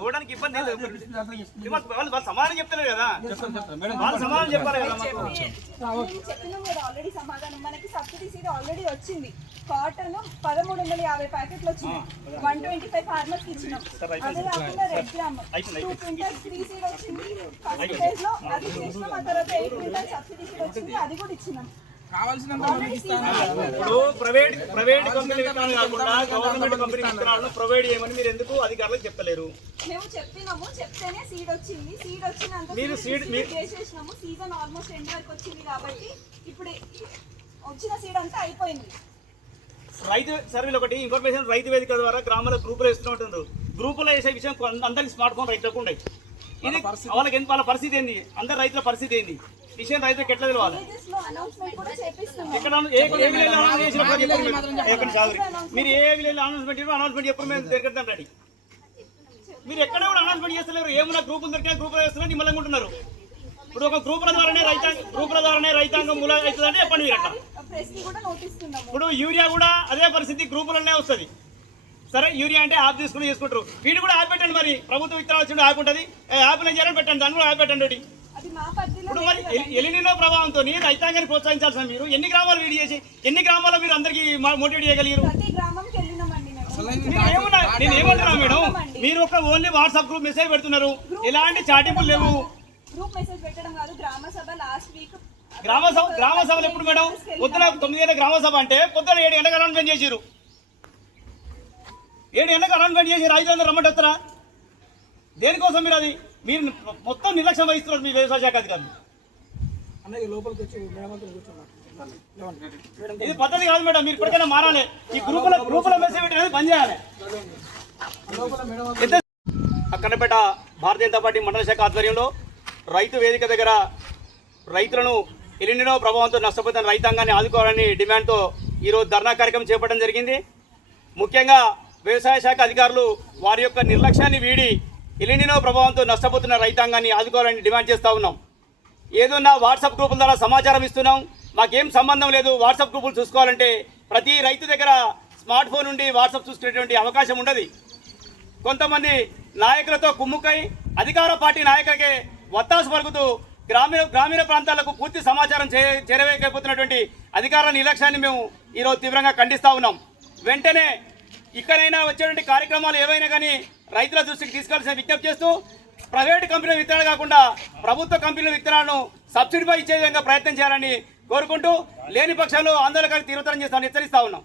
చూడడానికి ఇబ్బంది వాళ్ళు సమాధానం చెప్తలేరు కదా, వాళ్ళు సమాధానం చెప్పాలి కదా. ఆల్రెడీ సమాధానం మనకి సబ్సిడీ సీడ్ ఆల్రెడీ వచ్చింది. కాటన్ 1350 ప్యాకెట్లు వచ్చినాయి, 125 ఫార్మర్స్ ఇచ్చినాం. అదే కాకుండా red gram 2 quintals free seed వచ్చింది ఫస్ట్ ఫేజ్ లో, అది చేసినాం. ఆ తర్వాత 8 క్వింటల్స్ సబ్సిడీ సీడ్ వచ్చింది, అది కూడా ఇచ్చినాం. ఇప్పుడు ప్రైవేట్ కంపెనీ విత్తనాలు కాకుండా గవర్నమెంట్ కంపెనీ విత్తనాలను ప్రొవైడ్ చేయమని మీరు ఎందుకు అధికారులకు చెప్తలేరు? మేము చెప్పినాము, చెప్తేనే సీడ్ వచ్చింది. సీడ్ వచ్చినంత మీరు సీడ్ చేసేసినాము. సీజన్ ఆల్మోస్ట్ ఎండ్ వరకు వచ్చింది కాబట్టి ఇప్పుడు వచ్చిన సీడ్ అంతా అయిపోయింది. రైతు సర్వేలు ఒకటి ఇన్ఫర్మేషన్ రైతు వేదిక ద్వారా గ్రామాల గ్రూపులో ఇస్తూ ఉంటుండ్రు. గ్రూపులో వేసే విషయం అందరికి స్మార్ట్ ఫోన్ రైతులకు ఉండే. ఇది వాళ్ళకి ఎంత వాళ్ళ పరిస్థితి ఏంది, అందరు రైతుల పరిస్థితి ఏంది, విషయం రైతులకు ఎట్లా తెలియాలి? మీరు ఏ విలేజ్ అనౌన్స్మెంట్ ఎప్పుడు మేము దొరికిద్దాం రెడీ. మీరు ఎక్కడ కూడా అనౌన్స్మెంట్ చేస్తలేరు. ఏమన్నా గ్రూపులు దొరికినా గ్రూపులో వేస్తున్నారు, నిమ్మలంగా ఉంటున్నారు. ఇప్పుడు ఒక గ్రూపుల ద్వారానే రైతాంగం మూల అవుతుందంటే చెప్పండి మీరు అట్లా. ఇప్పుడు యూరియా కూడా అదే పరిస్థితి, గ్రూపులనే వస్తుంది. సరే యూరియా అంటే యాప్ తీసుకుని చేసుకుంటారు, వీడు కూడా యాప్ పెట్టండి. మరి ప్రభుత్వ విత్తనాలు వచ్చిన యాప్ ఉంటుంది, యాప్ చేయాలని పెట్టండి, దాన్ని కూడా యాప్ పెట్టండి. ఇప్పుడు మరి ఎలినినో ప్రభావంతో రైతాంగాన్ని ప్రోత్సహించాల్సిన మీరు ఎన్ని గ్రామాలు వీడి చేసి ఎన్ని గ్రామాల్లో మీరు అందరికి మోటివేట్ చేయగలిగారు? నేను ఏమంటున్నా మేడం, మీరు ఒక ఓన్లీ వాట్సాప్ గ్రూప్ మెసేజ్ పెడుతున్నారు, ఎలాంటి చాటింపులు లేవు. గ్రామ సభలు ఎప్పుడు మేడం? పొద్దున 9 గంటల గ్రామ సభ అంటే పొద్దున 7 గంటలకు అనౌన్స్మెంట్ చేసారు. 7 గంటలకు అనౌన్స్మెంట్ చేసి రైతులందరూ రమ్మంటే వస్తారా? దేనికోసం మీరు అది మీరు మొత్తం నిర్లక్ష్యం వహిస్తున్నారు మీ వ్యవసాయ శాఖ అధికారులు. ఇది పద్ధతి కాదు మేడం, మీరు ఇప్పటికైనా మారాలి. ఈ గ్రూపుల మెసేజ్ పెట్టినది బంద్ చేయాలి. కన్నపేట భారతీయ జనతా పార్టీ మండల శాఖ ఆధ్వర్యంలో రైతు వేదిక దగ్గర రైతులను ఎలినినో ప్రభావంతో నష్టపోతున్న రైతాంగాన్ని ఆదుకోవాలని డిమాండ్తో ఈరోజు ధర్నా కార్యక్రమం చేపట్టడం జరిగింది. ముఖ్యంగా వ్యవసాయ శాఖ అధికారులు వారి యొక్క నిర్లక్ష్యాన్ని వీడి ఎలినినో ప్రభావంతో నష్టపోతున్న రైతాంగాన్ని ఆదుకోవాలని డిమాండ్ చేస్తూ ఉన్నాం. ఏదన్నా వాట్సాప్ గ్రూపుల ద్వారా సమాచారం ఇస్తున్నాం, మాకేం సంబంధం లేదు. వాట్సాప్ గ్రూపులు చూసుకోవాలంటే ప్రతి రైతు దగ్గర స్మార్ట్ ఫోన్ ఉండి వాట్సాప్ చూసుకునేటువంటి అవకాశం ఉండదు. కొంతమంది నాయకులతో కుమ్ముకై అధికార పార్టీ నాయకులకే వత్తాసు పలుకుతూ గ్రామీణ ప్రాంతాలకు పూర్తి సమాచారం చేరవేయకపోతున్నటువంటి అధికార నిర్లక్ష్యాన్ని మేము ఈరోజు తీవ్రంగా ఖండిస్తూ ఉన్నాం. వెంటనే ఇక్కడైనా వచ్చేటువంటి కార్యక్రమాలు ఏవైనా కానీ రైతుల దృష్టికి తీసుకెళ్లాల్సిన విజ్ఞప్తి చేస్తూ ప్రైవేటు కంపెనీల విత్తనాలు కాకుండా ప్రభుత్వ కంపెనీల విత్తనాలను సబ్సిడీపై ఇచ్చే విధంగా ప్రయత్నం చేయాలని కోరుకుంటూ లేని పక్షంలో ఆందోళనకారులు తీవ్రతరం చేస్తామని హెచ్చరిస్తా ఉన్నాం.